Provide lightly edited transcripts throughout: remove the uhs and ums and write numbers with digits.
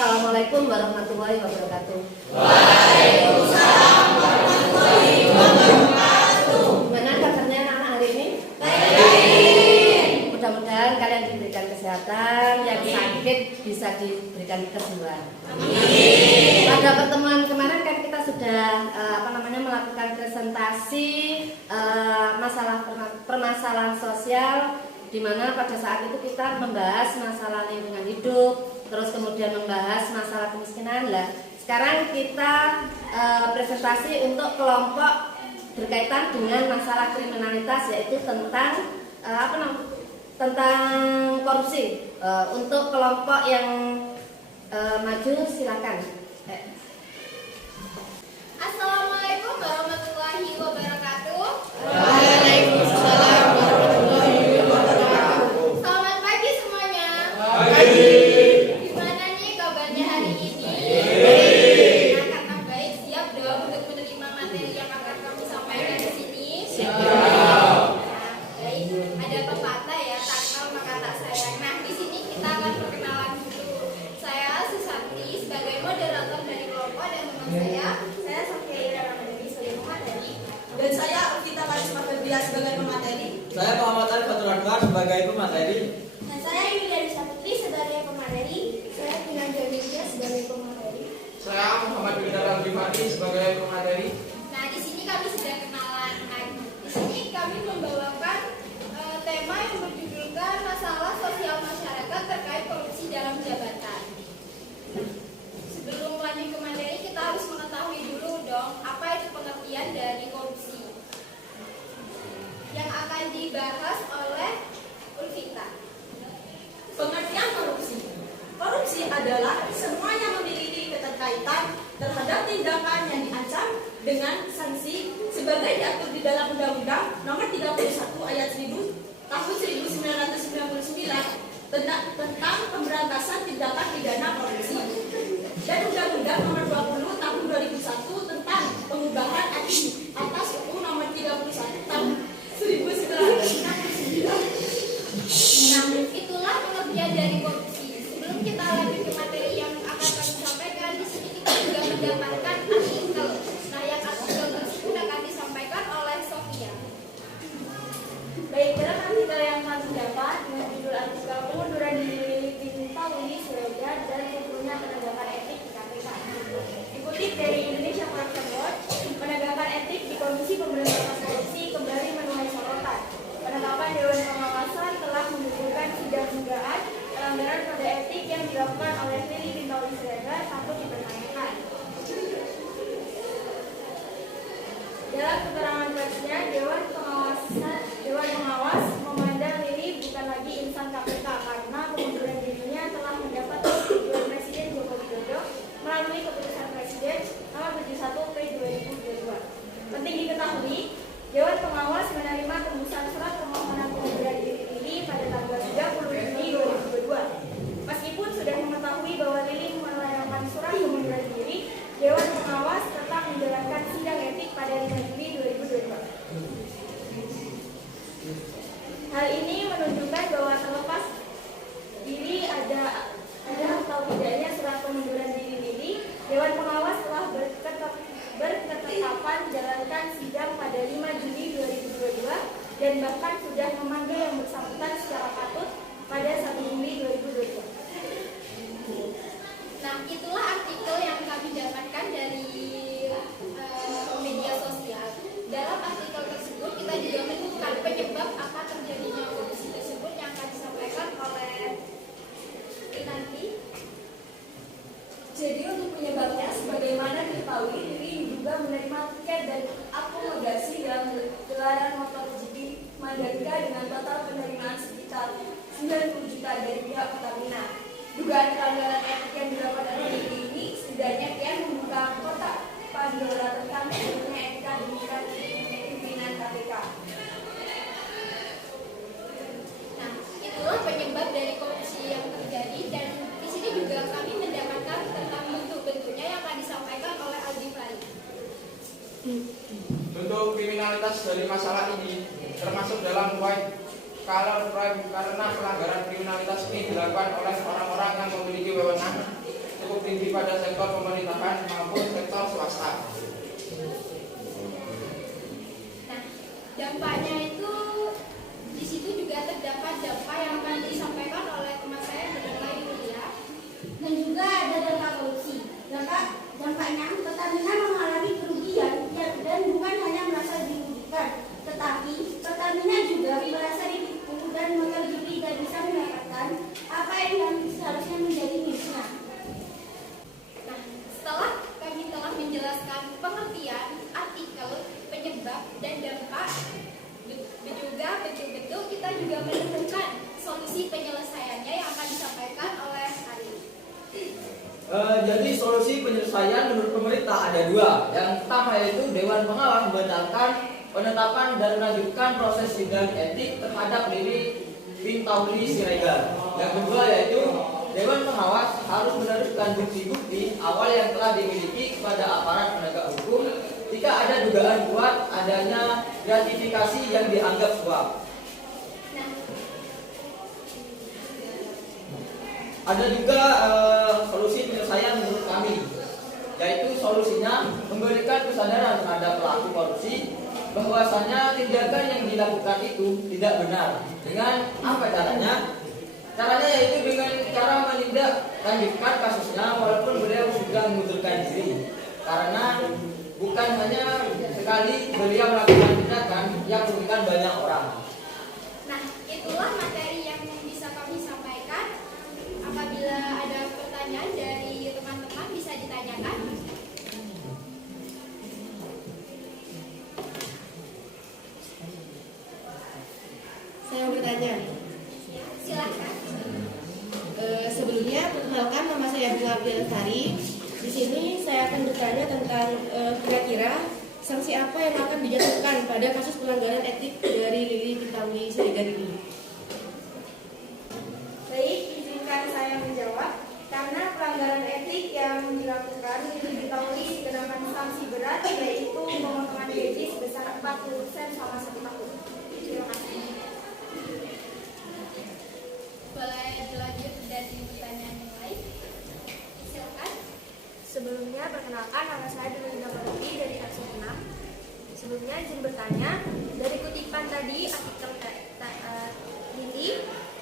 Assalamualaikum warahmatullahi wabarakatuh. Waalaikumsalam warahmatullahi wabarakatuh. Gimana kabarnya anak-anak hari ini? Baik. Mudah-mudahan kalian diberikan kesehatan, yang sakit bisa diberikan kesembuhan. Amin. Pada pertemuan kemarin kan kita sudah melakukan presentasi masalah permasalahan sosial, di mana pada saat itu kita membahas masalah lingkungan hidup, terus kemudian membahas masalah kemiskinan. Lah, sekarang kita presentasi untuk kelompok berkaitan dengan masalah kriminalitas, yaitu tentang tentang korupsi. Untuk kelompok yang maju silakan. Assalamualaikum warahmatullahi wabarakatuh. Waalaikumsalam warahmatullahi wabarakatuh. Selamat pagi semuanya. Pagi. Gimana nih kabarnya hari ini? Nah, karena baik, siap dong untuk menerima materi yang akan kami sampaikan di sini. Siap. Nah, baik. Ada pepatah ya, tak kenal maka tak sayang. Nah, di sini kita akan perkenalan dulu. Saya Susanti sebagai moderator dari kelompok, dan teman saya Sofia Ramadhani sebagai pemateri. Dan saya Vita Karisma Febrian sebagai pemateri. Saya Muhammad Arif Fatur Anwar sebagai pemateri. Dan saya Yulia Risa Putri sebagai pemateri. Saya Tina Jawisya sebagai pemateri. Saya Muhammad Wildar Al-Ghifari sebagai pemateri. Nah, di sini kami sudah kenalan. Nah, di sini kami membawakan tema yang berjudulkan masalah sosial masyarakat terkait korupsi dalam jabatan. Sebelum lanjut ke materi, kita harus mengetahui dulu dong apa itu pengertian dari korupsi yang akan dibahas oleh Ulfita. Pengertian korupsi. Korupsi adalah semua yang memiliki keterkaitan terhadap tindakan yang diancam dengan sanksi sebagai diatur di dalam Undang-Undang Nomor 31 Ayat 1000 Tahun 1999 tentang pemberantasan tindakan pidana korupsi, dan Undang-Undang Nomor 20 Tahun 2001 tentang pengubahan atas UU Nomor 31 Tahun 1969. Nah, itulah pengertian dari korupsi. Sebelum kita lanjut ke materi yang akan kami sampaikan, di sini kita juga mendapatkan artikel. Nah, yang artikel tersebut akan disampaikan oleh Sofia. Baik, dalam artikel yang kami dapat dengan judul artikel pengunduran diri Binta Uli Siregar dan tentunya penegakan etik di KPK. Dikutip dari Indonesia Corruption Watch, penegakan etik di Komisi Pemberantasan Korupsi kembali menuai sorotan. Penetapan Dewan Pengawasan telah menggugurkan sidang dugaan pelanggaran kode etik yang dilakukan oleh Lili Binta Uli Siregar patut dipertanyakan. Dalam keterangan persnya, Dewan Pengawas memandang Lili bukan lagi insan KPK karena pengunduran dirinya telah mendapat persetujuan Presiden Joko Widodo melalui keputusan Presiden nomor 71 P/2022. Penting diketahui, Dewan Pengawas menerima tembusan surat permohonan pengunduran diri Lili pada tanggal 30 Juni 2022. Meskipun sudah mengetahui bahwa Lili melayangkan surat pengunduran diri, Dewan Pengawas tetap menjalankan sidang etik pada 5 Juni 2022. Hal ini menunjukkan bahwa terlepas diri ada atau tidaknya surat pengunduran diri Lili, Dewan Pengawas telah berketetapan menjalankan sidang pada 5 Juni 2022 dan bahkan sudah memanggil yang bersangkutan secara patut pada 1 Juli 2022. Nah, itulah artikel yang kami dapatkan dari media sosial. Dalam artikel tersebut kita juga menemukan penyebab apa terjadinya korupsi tersebut yang akan disampaikan oleh Inanti. Jadi untuk penyebabnya, sebagaimana diketahui, Lili juga menerima tiket dan akomodasi dalam gelaran MotoGP Mandalika dengan total penerimaan sekitar 90 juta dari pihak Pertamina. Dugaan pelanggaran etik yang dilakukan oleh Lili ini setidaknya kian membuka kotak Pandora tentang buruknya etika di pimpinan KPK. Nah, itulah penyebab dari korupsi yang terjadi, dan di sini juga kami mendapatkan tentang bentuk-bentuknya yang akan disampaikan oleh Aldi Fari. Bentuk kriminalitas dari masalah ini termasuk dalam white collar crime karena pelanggaran kriminalitas ini dilakukan oleh orang-orang yang memiliki wewenang cukup Dampaknya itu di situ juga terdapat dampak yang akan disampaikan oleh teman saya bernama Yulia. Dan juga ada dampak korupsi. Dampaknya Pertamina mengalami kerugian dan bukan hanya merasa dirugikan, tetapi Pertamina juga merasa ditipu dan MotoGP tidak bisa mendapatkan apa yang seharusnya menjadi miliknya. Nah, setelah kami telah menjelaskan pengertian, artikel, penyebab, dan dampak, juga betul-betul kita juga menemukan solusi penyelesaiannya yang akan disampaikan oleh Ari. Jadi solusi penyelesaian menurut pemerintah ada dua. Yang pertama yaitu Dewan Pengawas membatalkan penetapan dan melanjutkan proses sidang etik terhadap Lili Pintauli Siregar. Yang kedua yaitu Dewan Pengawas harus meneruskan bukti-bukti awal yang telah dimiliki kepada aparat penegak hukum jika ada dugaan kuat adanya gratifikasi yang dianggap suap. Ada juga solusi penyelesaian menurut kami, yaitu solusinya memberikan kesadaran terhadap pelaku korupsi bahwasanya tindakan yang dilakukan itu tidak benar. Dengan apa caranya? Caranya yaitu dengan cara menindaklanjutkan kasusnya walaupun beliau sudah mengundurkan diri. Karena bukan hanya sekali beliau melakukan tindakan yang merugikan banyak orang. Nah, itulah materi yang bisa kami sampaikan. Apabila ada pertanyaan dari teman-teman bisa ditanyakan. Saya mau bertanya. Ya, silakan. Sebelumnya perkenalkan, nama saya Bunga Lestari. Di sini saya akan bertanya tentang kira-kira sanksi apa yang akan dijatuhkan pada kasus pelanggaran etik dari Lili Pintauli Siregar ini. Baik, izinkan saya menjawab. Karena pelanggaran etik yang dilakukan itu Pintauli dikenakan sanksi berat, yaitu pemotongan gaji sebesar 40% selama 1 tahun. Terima kasih. Boleh dilanjut dari pertanyaan yang lain? Silakan. Sebelumnya, perkenalkan nama saya Delinda Baruti dari Aksi 6. Sebelumnya izin bertanya, dari kutipan tadi artikel Lili,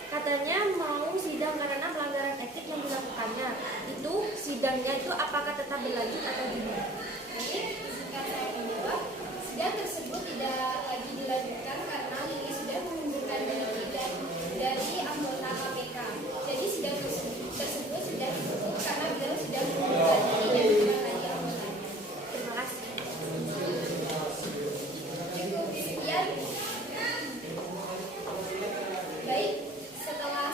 katanya mau sidang karena pelanggaran etik yang dilakukannya. Itu sidangnya itu apakah tetap berlanjut atau gimana? Baik, izinkan saya menjawab. Sidang tersebut tidak lagi dilanjutkan karena Lili sudah mengundurkan diri dari anggota KPK. Jadi sidang tersebut sudah ditutup karena beliau sudah mengundurkan diri dan bukan lagi anggota. Terima kasih. Cukup sekian. Baik, setelah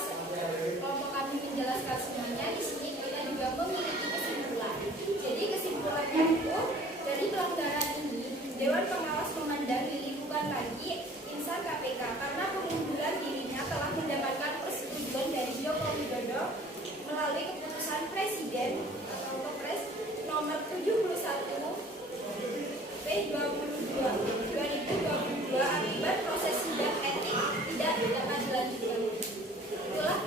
kelompok kami menjelaskan semuanya, di sini kita juga memiliki kesimpulan. Jadi kesimpulannya itu dari pelanggaran ini, Dewan Pengawas memandang Lili bukan lagi insan KPK karena pengunduran dirinya telah mendapatkan persetujuan dari Joko Widodo melalui keputusan Presiden atau Kepres nomor 71 P22 2022 akibat proses sidang etik tidak dapat dilanjutkan. Itulah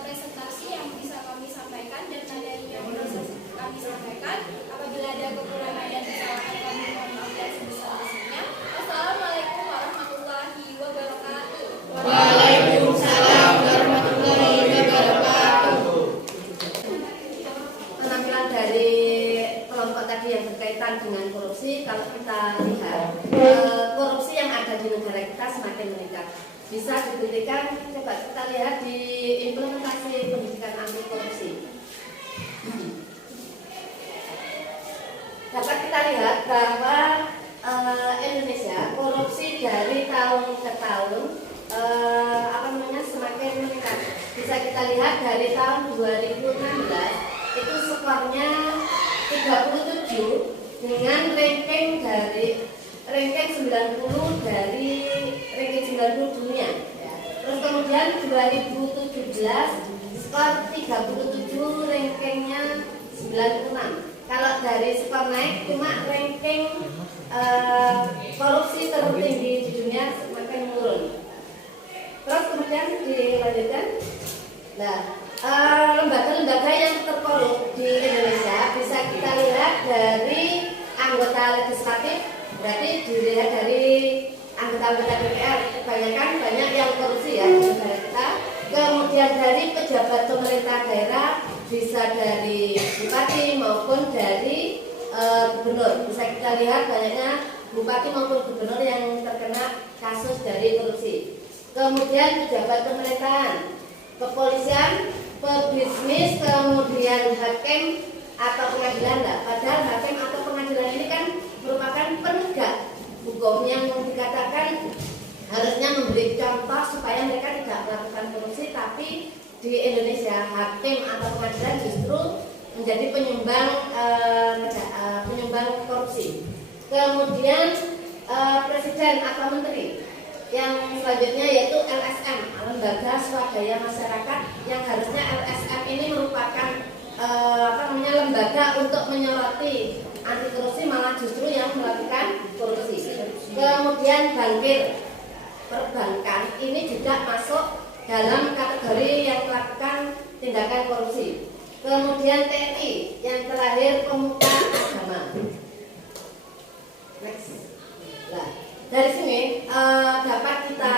presentasi yang bisa kami sampaikan dan materi yang bisa kami sampaikan. Apabila ada kekurangan dan kesalahan kami mohon maaf dan sebesar-besarnya. Wassalamualaikum warahmatullahi wabarakatuh. Waalaikumsalam warahmatullahi wabarakatuh. Penampilan dari kelompok tadi yang berkaitan dengan korupsi, kalau kita lihat korupsi yang ada di negara kita semakin meningkat. Bisa dibuktikan, coba kita lihat di implementasi pendidikan anti korupsi. Dapat kita lihat bahwa Indonesia korupsi dari tahun ke tahun semakin meningkat. Bisa kita lihat dari tahun 2016 itu skornya 37 dengan ranking 90 dari ranking 90 dunia. Ya. Terus kemudian 2017 skor 37 rankingnya 96. Kalau dari skor naik cuma ranking korupsi tertinggi di dunia semakin menurun. Terus kemudian dilanjutkan. Nah, lembaga-lembaga yang terkorup di Indonesia bisa kita lihat dari anggota legislatif, berarti dilihat dari anggota anggota DPR kebanyakan banyak yang korupsi ya di negara kita. Kemudian dari pejabat pemerintah daerah, bisa dari bupati maupun dari gubernur. Bisa kita lihat banyaknya bupati maupun gubernur yang terkena kasus dari korupsi. Kemudian pejabat pemerintahan, kepolisian, pebisnis, kemudian hakim atau pengadilan. Padahal hakim atau pengadilan ini kan merupakan penegak hukum yang dikatakan harusnya memberi contoh supaya mereka tidak melakukan korupsi, tapi di Indonesia hakim atau pengadilan justru menjadi penyumbang korupsi. Kemudian presiden atau menteri. Yang selanjutnya yaitu LSM, Lembaga Swadaya Masyarakat, yang harusnya LSM ini merupakan lembaga untuk menyoroti anti korupsi, malah justru yang melakukan korupsi. Kemudian bankir, perbankan ini juga masuk dalam kategori yang melakukan tindakan korupsi. Kemudian TNI, yang terakhir pemuka agama. Next. Nah, dari sini dapat kita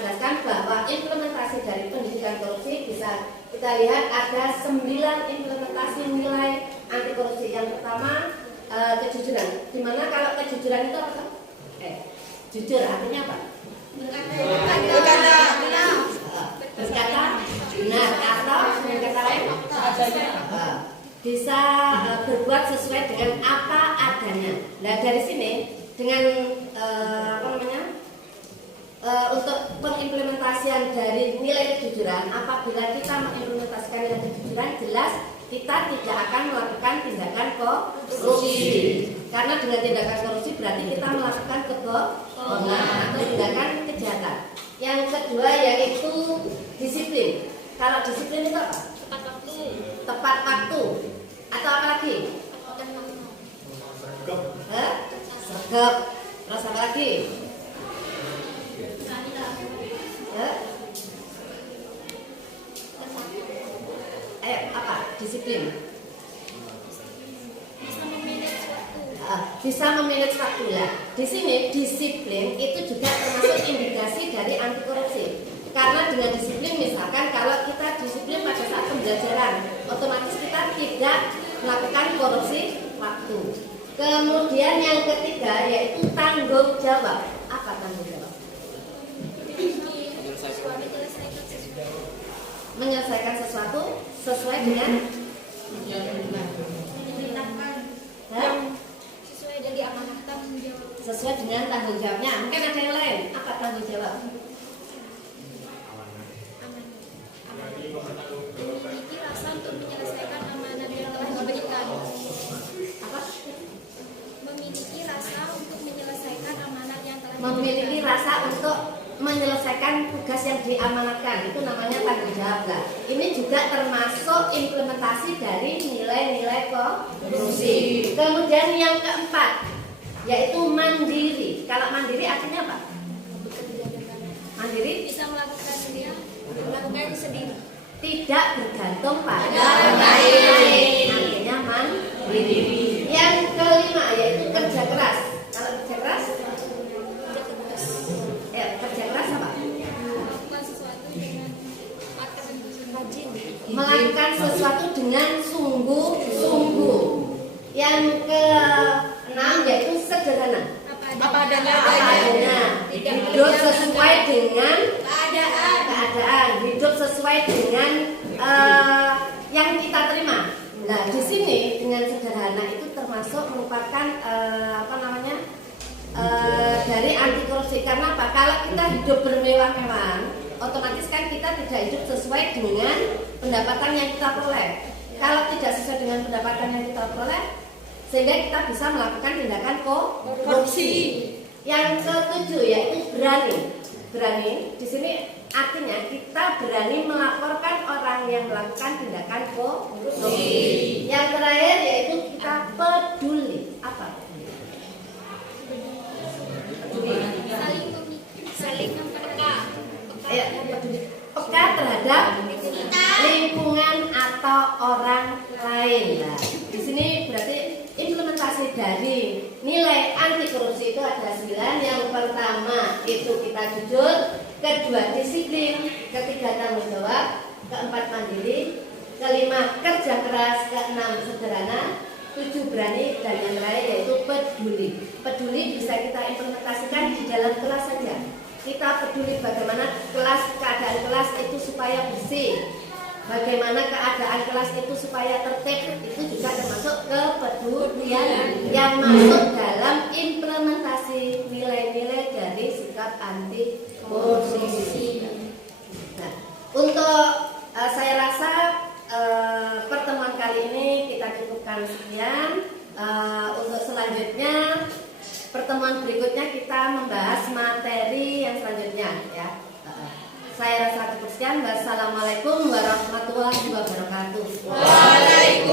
jelaskan bahwa implementasi dari pendidikan korupsi bisa kita lihat ada 9 implementasi nilai anti korupsi. Yang pertama kejujuran. Dimana kalau kejujuran itu apa? Jujur artinya apa? Berkata benar atau dengan kata lain bisa berbuat sesuai dengan apa adanya. Nah dari sini dengan untuk pengimplementasian dari nilai kejujuran, apabila kita mengimplementasikan nilai kejujuran, jelas kita tidak akan melakukan tindakan korupsi. Karena dengan tindakan korupsi berarti kita melakukan kebohongan atau tindakan kejahatan. Yang kedua yaitu disiplin. Kalau disiplin itu apa? Tepat waktu. Atau apa lagi? Sergap. Terus apa lagi? Apa? Disiplin. Bisa memanage waktu lah. Di sini disiplin itu juga termasuk indikasi dari anti korupsi. Karena dengan disiplin, misalkan kalau kita disiplin pada saat pembelajaran, otomatis kita tidak melakukan korupsi waktu. Kemudian yang ketiga yaitu tanggung jawab. Apa tanggung jawab? Menyelesaikan sesuatu sesuai dengan sesuai dengan amanah tanggung jawab. Sesuai dengan tanggung jawabnya. Mungkin ada yang lain. Apa tanggung jawab? Memiliki rasa untuk menyelesaikan amanat yang telah diberikan. Apa? Memiliki rasa untuk menyelesaikan amanat yang telah Memiliki rasa untuk menyelesaikan tugas yang diamanatkan, itu namanya tanggung jawab lah. Ini juga termasuk implementasi dari nilai-nilai korupsi. Kemudian yang keempat yaitu mandiri. Kalau mandiri artinya apa? Mandiri bisa melakukan sendiri. Tidak bergantung pada orang lain. Artinya mandiri. Yang kelima yaitu kerja keras. Kalau kerja keras apa? Melakukan sesuatu dengan sungguh-sungguh. Yang keenam yaitu sederhana. Apa adanya? Hidup sesuai dengan keadaan. Hidup sesuai dengan yang kita terima. Nah, di sini dengan sederhana itu termasuk merupakan dari anti korupsi. Karena apa? Kalau kita hidup bermewah-mewahan, otomatis kan kita tidak hidup sesuai dengan pendapatan yang kita peroleh. Kalau tidak sesuai dengan pendapatan yang kita peroleh, sehingga kita bisa melakukan tindakan korupsi. Yang ketujuh yaitu berani. Berani di sini artinya kita berani melaporkan orang yang melakukan tindakan korupsi. Yang terakhir yaitu kita peduli. Apa? Saling peka. Peka terhadap lingkungan atau orang lain. Nah, di sini berarti implementasi dari nilai anti korupsi itu ada 9. Yang pertama itu kita jujur, kedua disiplin, ketiga tanggung jawab, keempat mandiri, kelima kerja keras, keenam sederhana, 7 berani, dan yang terakhir yaitu peduli. Peduli bisa kita implementasikan di dalam kelas saja. Kita peduli bagaimana keadaan kelas itu supaya bersih, bagaimana keadaan kelas itu supaya tertib. Itu juga termasuk kepedulian yang masuk dalam implementasi nilai-nilai dari sikap anti korupsi. Nah, untuk saya rasa pertemuan kali ini kita cukupkan sekian. Untuk selanjutnya, pertemuan berikutnya kita membahas materi yang selanjutnya ya. Saya rasa cukup sekian. Wassalamualaikum warahmatullahi wabarakatuh. Waalaikumsalam.